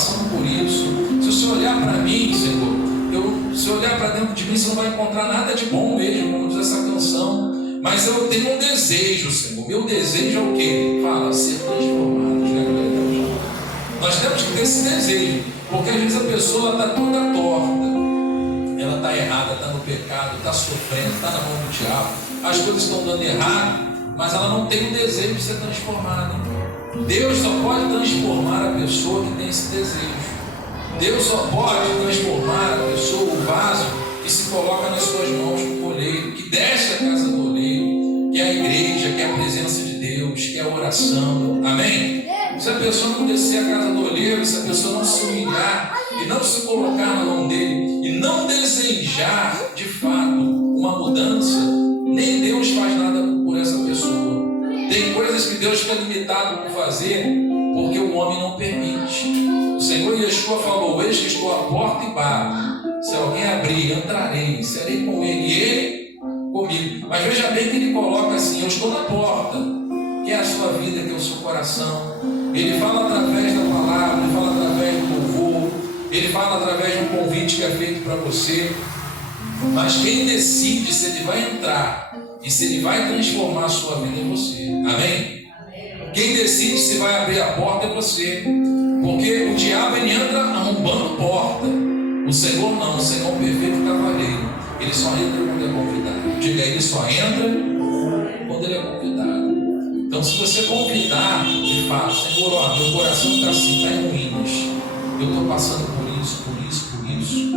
passando por isso. Se você olhar para mim, Senhor, se olhar para dentro de mim, você não vai encontrar nada de bom mesmo, como diz essa canção. Mas eu tenho um desejo, Senhor. Meu desejo é o quê? Fala, ser transformado. Nós temos que ter esse desejo, porque às vezes a pessoa está toda torta, ela está errada, está no pecado, está sofrendo, está na mão do diabo, as coisas estão dando errado, mas ela não tem o desejo de ser transformada. Deus só pode transformar a pessoa que tem esse desejo. Deus só pode transformar a pessoa, o vaso que se coloca nas suas mãos do oleiro, que desce a casa do oleiro, que é a igreja, que é a presença de Deus, que é a oração. Amém? Se a pessoa não descer a casa do oleiro, se a pessoa não se humilhar e não se colocar na mão dele e não desejar de fato uma mudança, nem Deus faz nada por essa pessoa. Tem coisas que Deus fica limitado por fazer porque o homem não permite. O Senhor Yeshua falou: eis que estou à porta e bato. Se alguém abrir, entrarei, serei com ele e ele comigo. Mas veja bem que ele coloca assim: eu estou na porta, que é a sua vida, que é o seu coração. Ele fala através da palavra, ele fala através do louvor, ele fala através de um convite que é feito para você. Mas quem decide se ele vai entrar e se ele vai transformar a sua vida é você. Amém? Quem decide se vai abrir a porta é você. Porque o diabo ele entra arrombando porta. O Senhor não, o Senhor é um perfeito cavaleiro. Ele só entra quando é convidado. Diga, ele só entra quando ele é convidado. Então, se você convidar e fala: Senhor, ó, meu coração está assim, está em ruínas, eu estou passando por isso, por isso, por isso.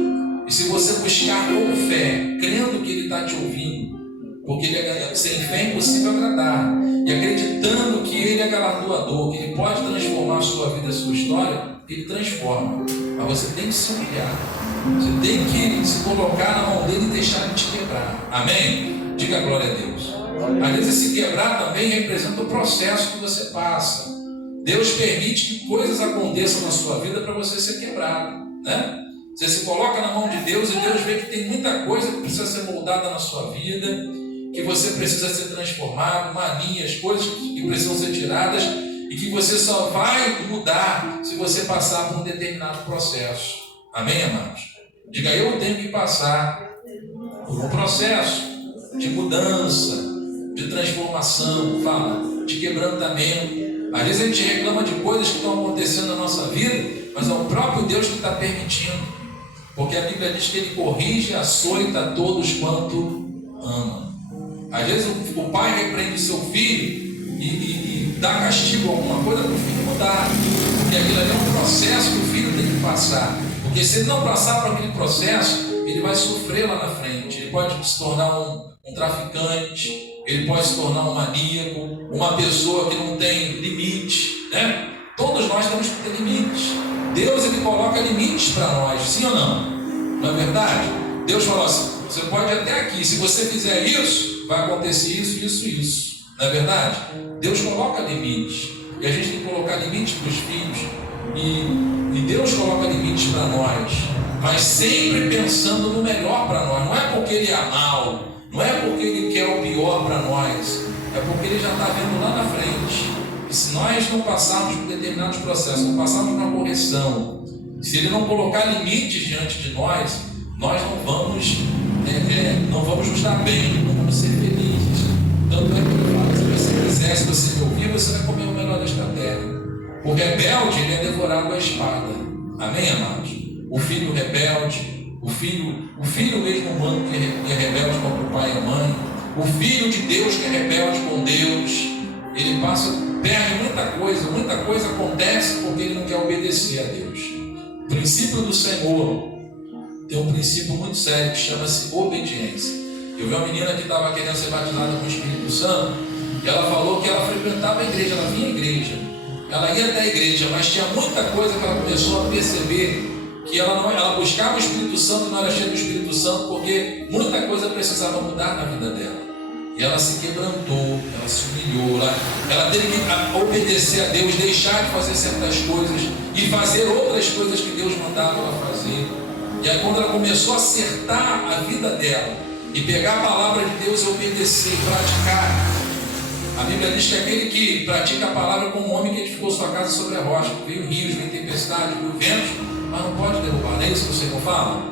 E se você buscar com fé, crendo que ele está te ouvindo, porque ele é, sem fé é impossível agradar, e acreditando que ele é galardoador, que ele pode transformar a sua vida, a sua história, ele transforma. Mas você tem que se humilhar, você tem que se colocar na mão dele e deixar ele te quebrar. Amém? Diga glória a Deus. Às vezes esse quebrar também representa o processo que você passa. Deus permite que coisas aconteçam na sua vida para você ser quebrado, né? Você se coloca na mão de Deus e Deus vê que tem muita coisa que precisa ser moldada na sua vida, que você precisa ser transformado, manias, coisas que precisam ser tiradas, e que você só vai mudar se você passar por um determinado processo. Amém, amados? Diga, eu tenho que passar por um processo de mudança, de transformação, fala, de quebrantamento. Às vezes a gente reclama de coisas que estão acontecendo na nossa vida, mas é o próprio Deus que está permitindo, porque a Bíblia diz que ele corrige e açoita todos quanto ama. Às vezes o pai repreende o seu filho e dá castigo a alguma coisa para o filho mudar, porque aquilo ali é um processo que o filho tem que passar, porque se ele não passar por aquele processo, ele vai sofrer lá na frente. Ele pode se tornar um traficante, ele pode se tornar um maníaco, uma pessoa que não tem limite, né? Todos nós temos que ter limites. Deus ele coloca limites para nós, sim ou não? Não é verdade? Deus falou assim: você pode ir até aqui, se você fizer isso, vai acontecer isso, isso, isso. Não é verdade? Deus coloca limites, e a gente tem que colocar limites para os filhos, e Deus coloca limites para nós, mas sempre pensando no melhor para nós. Não é porque ele é mal, não é porque ele quer o pior para nós, é porque ele já está vendo lá na frente. E se nós não passarmos por determinados processos, não passarmos por uma correção, se ele não colocar limites diante de nós, nós não vamos nos dar bem, não vamos ser felizes. Tanto é que eu falo, se você quiser, se você me ouvir, você vai comer o melhor desta terra. O rebelde, ele é devorado à espada. Amém, amados? O filho rebelde, o filho mesmo humano que é rebelde contra o pai e a mãe, o filho de Deus que é rebelde com Deus, ele perde muita coisa acontece porque ele não quer obedecer a Deus. O princípio do Senhor tem um princípio muito sério que chama-se obediência. Eu vi uma menina que estava querendo ser batizada com o Espírito Santo, e ela falou que ela frequentava a igreja, ela vinha à igreja, ela ia até a igreja, mas tinha muita coisa que ela começou a perceber, que ela buscava o Espírito Santo e não era cheia do Espírito Santo, porque muita coisa precisava mudar na vida dela. E ela se quebrantou, ela se humilhou, ela teve que obedecer a Deus, deixar de fazer certas coisas e fazer outras coisas que Deus mandava ela fazer. E aí, quando ela começou a acertar a vida dela e pegar a palavra de Deus e obedecer e praticar, A Bíblia diz que aquele que pratica a palavra como um homem que edificou sua casa sobre a rocha, veio rios, veio tempestade, veio ventos, mas não pode derrubar. Não é isso que o Senhor fala?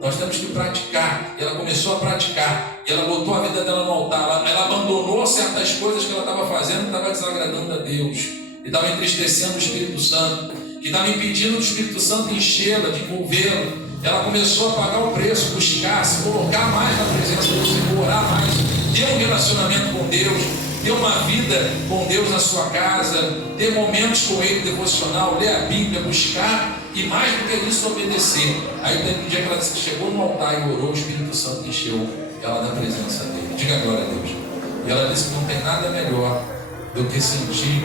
Nós temos que praticar. E ela começou a praticar. E ela botou a vida dela no altar. Ela abandonou certas coisas que ela estava fazendo, que estava desagradando a Deus, que estava entristecendo o Espírito Santo, que estava impedindo o Espírito Santo enchê-la, de envolvê-la. Ela começou a pagar o preço, buscar, se colocar mais na presença do Senhor, orar mais, ter um relacionamento com Deus, ter uma vida com Deus na sua casa, ter momentos com Ele devocional, ler a Bíblia, buscar, e mais do que isso, obedecer. Aí teve um dia que ela disse que chegou no altar e orou, o Espírito Santo encheu ela da presença dele. Diga glória a Deus. E ela disse que não tem nada melhor do que sentir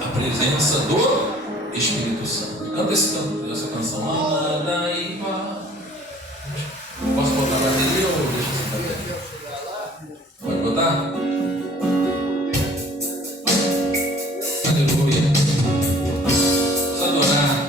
a presença do Espírito Santo. Canta essa canção. Posso botar a bateria ou deixa essa bateria? Pode botar? Aleluia. Vamos adorar.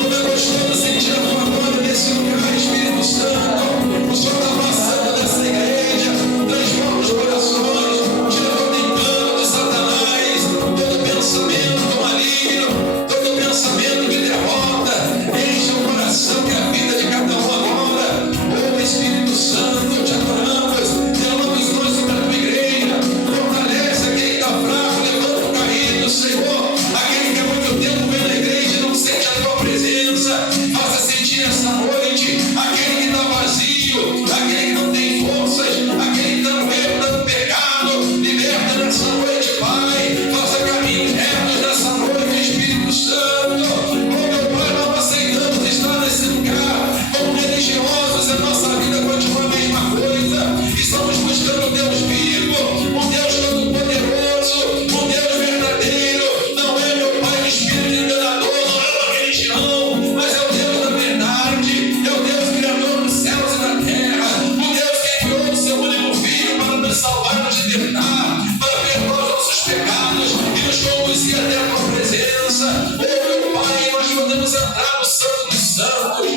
Como é gostoso sentir a tua glória nesse lugar, Espírito Santo. O Senhor está passando nessa igreja, transforma os corações, tira todo engano de Satanás, todo pensamento maligno, todo pensamento de derrota. Encha o coração e a vida de cada um agora. Oh Espírito Santo, te adoramos, derrama os dons sobre a tua igreja, fortalece aquele que está fraco, levanta o caído, Senhor. Aquele que há muito tempo vem na igreja e não sente a tua presença, faça sentir essa noite. Aquele que está vazio, aquele que não tem forças, aquele que está no erro, está no pecado, liberta nessa noite, Pai. Faça caminhos retos nessa noite, Espírito Santo. Oh meu Pai, nós aceitamos estar nesse lugar. Como religiosos, a nossa vida continua a mesma coisa. Estamos buscando um Deus vivo, um Deus todo-poderoso, um Deus verdadeiro. Não é, meu Pai, um espírito enganador, não é uma religião, mas é o Deus da verdade, é o Deus criador dos céus e da terra, o Deus que enviou o seu único Filho para nos salvar, nos libertar, para perdoar os nossos pecados e nos conduzir até a tua presença. Oh meu Pai, nós podemos entrar no Santo dos Santos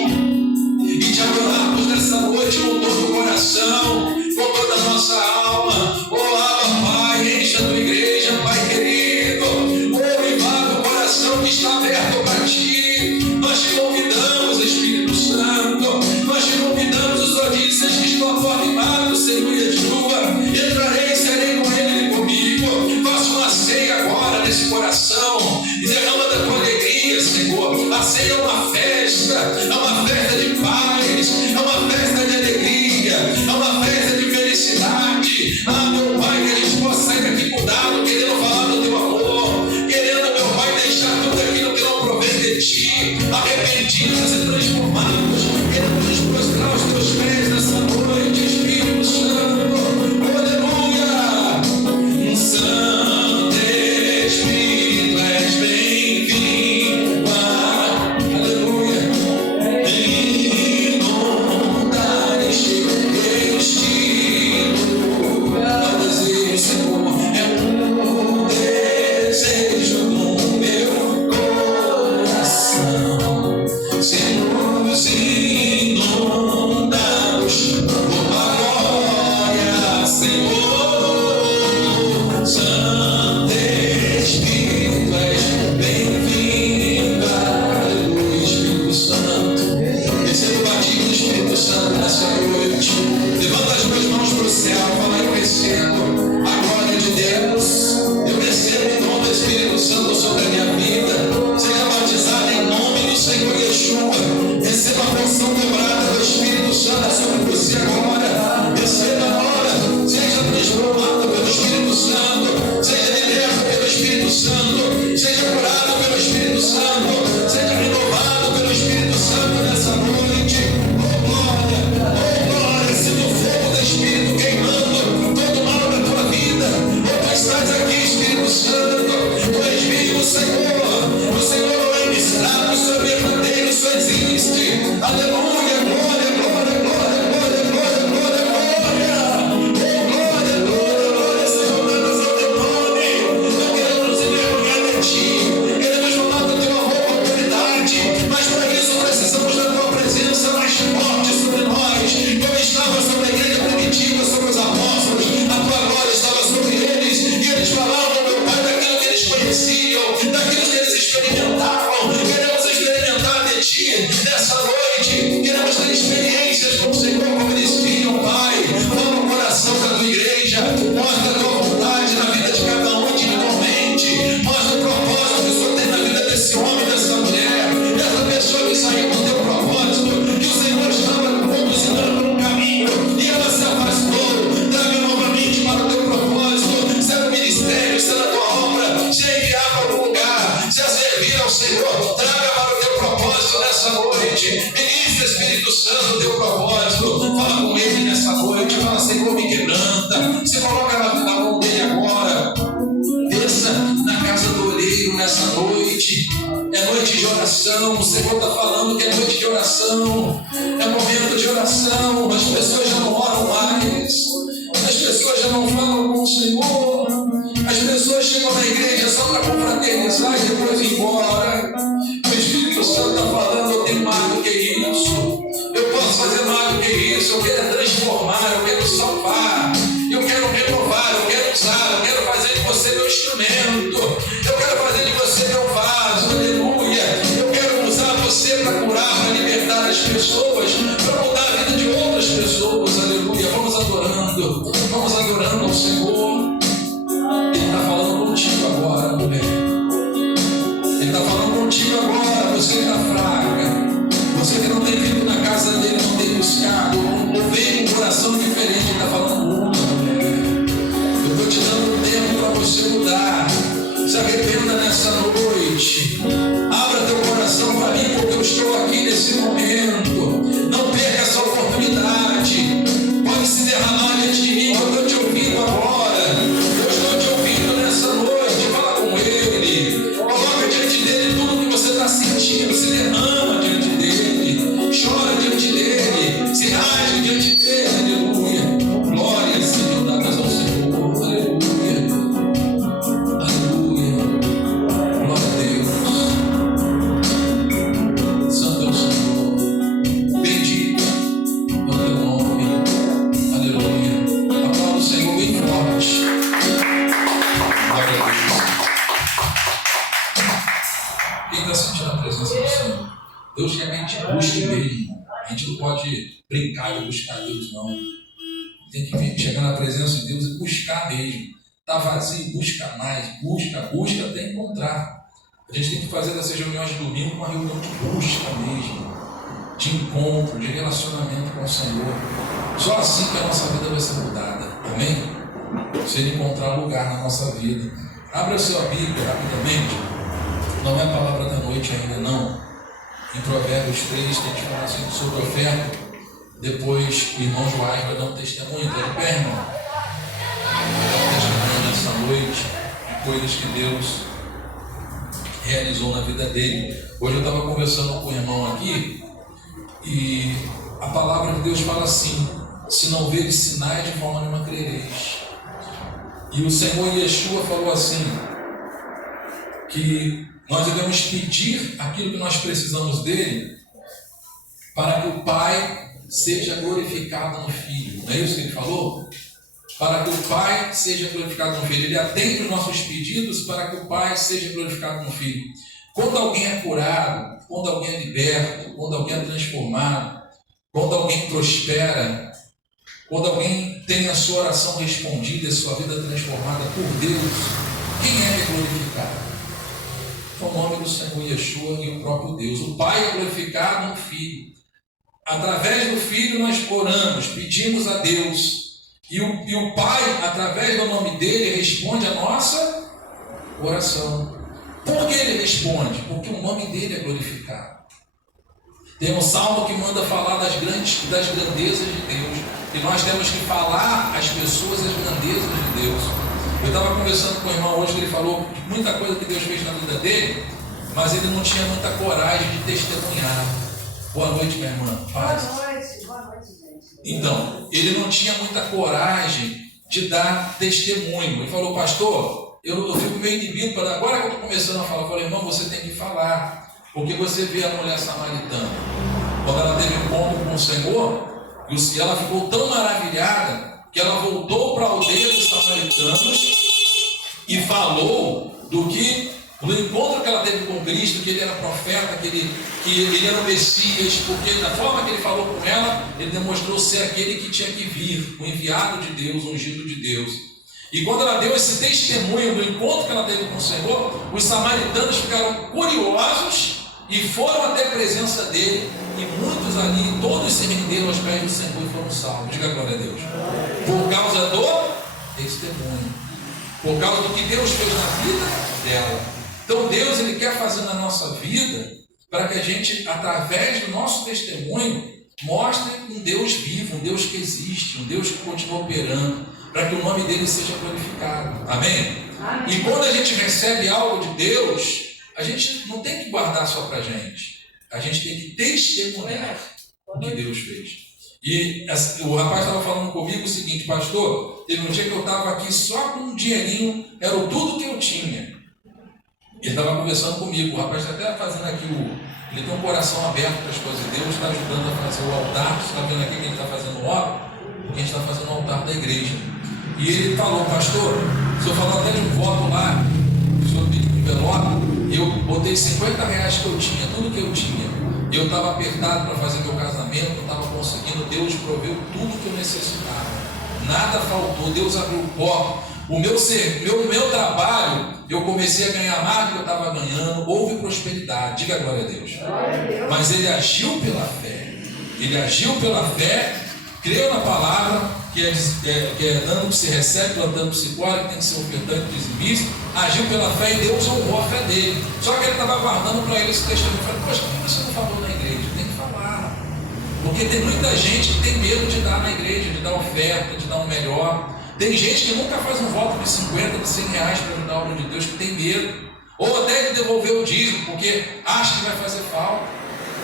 e te adorarmos nessa noite com todo o coração, com toda a nossa alma. Oh Abba, Pai, encha a tua igreja, Pai querido. Oh, revava o coração que está aberto para ti. Nós te convidamos, Espírito Santo. Nós te convidamos, os odisseus que estão aformados, Senhor Yeshua. Entrarei, serei com ele e comigo. Faça uma ceia agora nesse coração e derrama da tua alegria, Senhor. A ceia é uma festa de paz, é uma festa de alegria, é uma festa de felicidade. Ah, meu Pai, que a gente possa sair daqui mudado, querendo falar do teu amor, querendo, meu Pai, deixar tudo aquilo que não provém de ti, arrependidos e transformados, querendo nos prostrar aos teus pés nessa noite, Espírito Santo. Aleluia! Santo Espírito, és bem-vindo. Aleluia! Inundar este lugar. O desejo, Senhor, é um desejo do meu coração. Senhor, nos inunda-nos com a glória, Senhor. Santo Espírito, és bem-vindo. Aleluia, Espírito Santo. Receba o batismo do Espírito Santo nessa noite. Levanta as duas mãos para o céu, fala: eu recebo a glória de Deus. Eu recebo o dom do Espírito Santo sobre a minha vida. Seja batizado em nome do Senhor Yeshua. Receba a porção dobrada do Espírito Santo sobre você agora. Receba agora. Seja transformado pelo Espírito Santo. Seja liberto pelo Espírito Santo. Seja curado pelo Espírito Santo. Seja renovado pelo Espírito Santo nessa noite. Oh glória, oh glória. Sinta o fogo do Espírito queimando todo mal da tua vida. Oh, tu estás aqui, Espírito Santo. Tu és vivo, Senhor. O Senhor não é misturado, o Senhor é verdadeiro, o Senhor existe. Aleluia, glória, glória, glória, glória, glória, glória, glória. Oh glória, glória, glória, Senhor, dadas ao teu nome. Não queremos nos envergonhar de ti, queremos falar do teu amor com autoridade, mas para isso precisamos da tua presença mais forte sobre nós. Como estava sobre a igreja primitiva, sobre os apóstolos, a tua glória estava sobre eles, e eles falavam, meu Pai, daquilo que eles conheciam, daquilo que eles experimentavam. Queremos experimentar de ti nessa noite, queremos ter experiências com o Senhor como eles tinham, Pai. Fala o coração da tua igreja, mostra a tua vontade na vida de cada um individualmente, mostra o propósito que o Senhor tem na vida desse homem, dessa mulher, dessa pessoa que saiu do teu propósito, que o Senhor estava conduzindo por um caminho e ela se afastou. Traga novamente para o teu propósito, se é no ministério, se é na tua obra, se é enviar para algum lugar, se é servir ao Senhor. Traga para o teu propósito nessa noite. Ministra, Espírito Santo, o teu propósito. Fala com ele nessa noite. Fala: Senhor, me quebranta. Se coloca na mão dele agora. Desça na casa do olheiro nessa noite. É noite de oração. O Senhor está falando que é noite de oração. É momento de oração. As pessoas já não oram mais. As pessoas já não falam com o Senhor. As pessoas chegam na igreja só para confraternizar e depois ir embora. O Espírito Santo isso, eu quero transformar, eu quero salvar, eu quero renovar, eu quero usar, eu quero fazer de você meu instrumento, eu quero fazer de você meu vaso, aleluia. Eu quero usar você para curar, para libertar as pessoas, para mudar a vida de outras pessoas, aleluia. Vamos adorando ao Senhor. Ele está falando contigo agora, mulher. Ele está falando contigo agora, você que está fraca. Você que não tem vindo na casa dele, não tem buscado, ou veio com um coração diferente, ele está falando muda, mulher. Eu estou te dando tempo para você mudar. Se arrependa nessa noite. Abra teu coração para mim, porque eu estou aqui nesse momento. Não perca essa oportunidade. Pode se derramar diante de mim, eu estou te ouvindo agora. Eu estou te ouvindo nessa noite. Fala com ele. Coloca diante dele tudo que você está sentindo. Se derrama diante dele. Chora diante dele. Se rasga diante dele. Aleluia. Glória, Senhor, dadas ao Senhor. Aleluia. Aleluia. Glória a Deus. Santo é o Senhor. Bendito é o teu nome. Aleluia. Aplauda o Senhor bem forte. Glória a Deus. Quem está sentindo a presença do Senhor? Deus quer que a gente busque mesmo. A gente não pode brincar de buscar Deus, não. Tem que chegar na presença de Deus e buscar mesmo. Está vazio, busca mais. Busca até encontrar. A gente tem que fazer dessas reuniões de domingo uma reunião de busca mesmo. De encontro, de relacionamento com o Senhor. Só assim que a nossa vida vai ser mudada. Amém? Se Ele encontrar lugar na nossa vida. Abra a sua Bíblia rapidamente. Não é a palavra da noite ainda, não. Em Provérbios 3, que a gente fala assim sobre oferta. Depois o irmão Joás vai dar um testemunho. Está de pé, irmão? Vai dar um testemunho nessa noite de coisas que Deus realizou na vida dele. Hoje eu estava conversando com o irmão aqui e a palavra de Deus fala assim: se não veres sinais, de forma nenhuma crereis. E o Senhor Yeshua falou assim, que nós devemos pedir aquilo que nós precisamos dele para que o Pai seja glorificado no Filho. Não é isso que ele falou? Para que o Pai seja glorificado no Filho. Ele atende os nossos pedidos para que o Pai seja glorificado no Filho. Quando alguém é curado, quando alguém é liberto, quando alguém é transformado, quando alguém prospera, quando alguém tem a sua oração respondida, a sua vida transformada por Deus, quem é que é glorificado? É o nome do Senhor Yeshua e o próprio Deus. O Pai é glorificado no Filho. Através do Filho nós oramos, pedimos a Deus. E o Pai, através do nome dele, responde a nossa oração. Por que ele responde? Porque o nome dele é glorificado. Tem um salmo que manda falar das grandezas de Deus. E nós temos que falar às pessoas as grandezas de Deus. Eu estava conversando com o irmão hoje, que ele falou de muita coisa que Deus fez na vida dele, mas ele não tinha muita coragem de testemunhar. Boa noite, minha irmã. Paz. Boa noite, gente. Então, ele não tinha muita coragem de dar testemunho. Ele falou: pastor, eu fico meio inibido, agora que eu estou começando a falar, eu falei: irmão, você tem que falar, porque você vê a mulher samaritana, quando ela teve um encontro com o Senhor, e ela ficou tão maravilhada, que ela voltou para a aldeia dos samaritanos e falou do encontro que ela teve com Cristo, que ele era profeta, que ele era o Messias, porque da forma que ele falou com ela, ele demonstrou ser aquele que tinha que vir, o enviado de Deus, o ungido de Deus. E quando ela deu esse testemunho do encontro que ela teve com o Senhor, os samaritanos ficaram curiosos e foram até a presença dele, e muitos ali, todos se renderam aos pés do Senhor e foram salvos. Diga glória a Deus. Por causa do testemunho, por causa do que Deus fez na vida dela. Então Deus, ele quer fazer na nossa vida para que a gente, através do nosso testemunho, mostre um Deus vivo, um Deus que existe, um Deus que continua operando, para que o nome dele seja glorificado. Amém? Amém. E quando a gente recebe algo de Deus, a gente não tem que guardar só para a gente. A gente tem que testemunhar o que Deus fez. E o rapaz estava falando comigo o seguinte: pastor, teve um dia que eu estava aqui só com um dinheirinho, era tudo que eu tinha. Ele estava conversando comigo, o rapaz está até fazendo aqui Ele tem um coração aberto para as coisas de Deus, está ajudando a fazer o altar. Você está vendo aqui que ele está fazendo obra? Porque a gente está fazendo o altar da igreja. E ele falou, pastor, o senhor falou até de um voto lá, o senhor pediu um envelope, eu botei 50 reais que eu tinha, tudo que eu tinha. Eu estava apertado para fazer meu casamento, não estava conseguindo, Deus proveu tudo que eu necessitava. Nada faltou, Deus abriu o copo. O meu trabalho, eu comecei a ganhar mais do que eu estava ganhando, houve prosperidade, diga glória a Deus. Mas ele agiu pela fé, creu na palavra, que é dando que se recebe, plantando que se colhe, que tem que ser ofertante, dizimista, agiu pela fé e Deus honrou a fé dele. Só que ele estava guardando para ele esse testemunho. Eu falei, poxa, por que você não falou na igreja? Tem que falar, porque tem muita gente que tem medo de dar na igreja, de dar oferta, de dar um melhor. Tem gente que nunca faz um voto de 50, de 100 reais para ajudar a obra de Deus, que tem medo, ou até de devolver o dízimo, porque acha que vai fazer falta.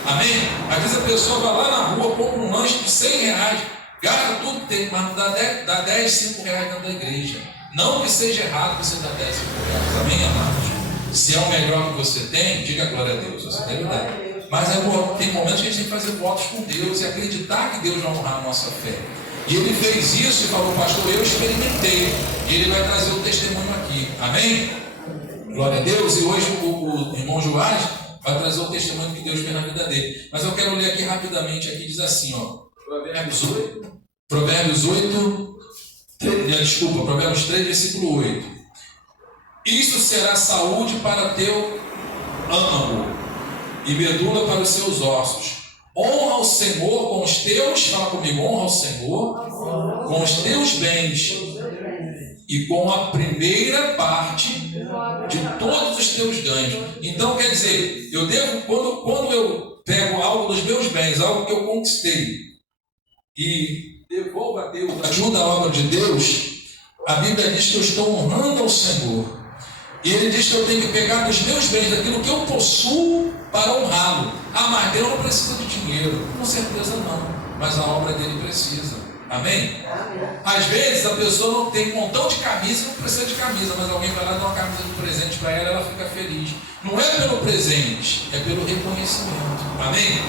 Amém? Às vezes a pessoa vai lá na rua, compra um lanche de 100 reais, gasta tudo que tem, mas não dá 10, 5 reais dentro da igreja. Não que seja errado você dar 10, 5 reais. Amém, amados? Se é o melhor que você tem, diga glória a Deus, você deve dar. Mas tem momentos que a gente tem que fazer votos com Deus e acreditar que Deus vai honrar a nossa fé. E ele fez isso e falou, pastor, eu experimentei. E ele vai trazer o testemunho aqui. Amém? Glória a Deus. E hoje o irmão Joás vai trazer o testemunho que Deus fez na vida dele. Mas eu quero ler aqui rapidamente, aqui diz assim, ó, Provérbios 3, versículo 8. Isto será saúde para teu âmago e medula para os seus ossos. Honra o Senhor com os teus, fala comigo, honra o Senhor com os teus bens e com a primeira parte de todos os teus ganhos. Então quer dizer, eu devo, quando eu pego algo dos meus bens, algo que eu conquistei, e devolvo a Deus, ajuda a obra de Deus, a Bíblia diz que eu estou honrando ao Senhor. E ele diz que eu tenho que pegar dos meus bens, daquilo que eu possuo, para honrá-lo. Ah, mas Deus não precisa de dinheiro. Com certeza não, mas a obra dele precisa. Amém? Às vezes a pessoa não tem um montão de camisa e não precisa de camisa, mas alguém vai lá dar uma camisa de presente para ela, ela fica feliz. Não é pelo presente, é pelo reconhecimento. Amém?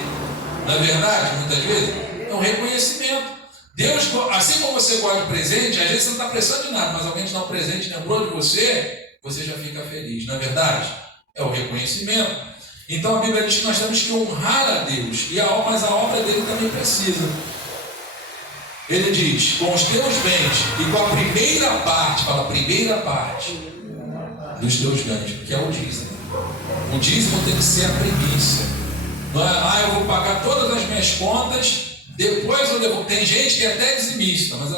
Não é verdade? Muitas vezes é um reconhecimento. Deus, assim como você gosta de presente, às vezes você não está precisando de nada, mas alguém te dá um presente e lembrou de você, você já fica feliz. Não é verdade? É o reconhecimento. Então a Bíblia diz que nós temos que honrar a Deus, mas a obra dele também precisa. Ele diz, com os teus bens e com a primeira parte, fala primeira parte dos teus ganhos, que é o dízimo. O dízimo tem que ser a primícia. Não é, eu vou pagar todas as minhas contas, depois eu devo. Tem gente que é até dizimista, mas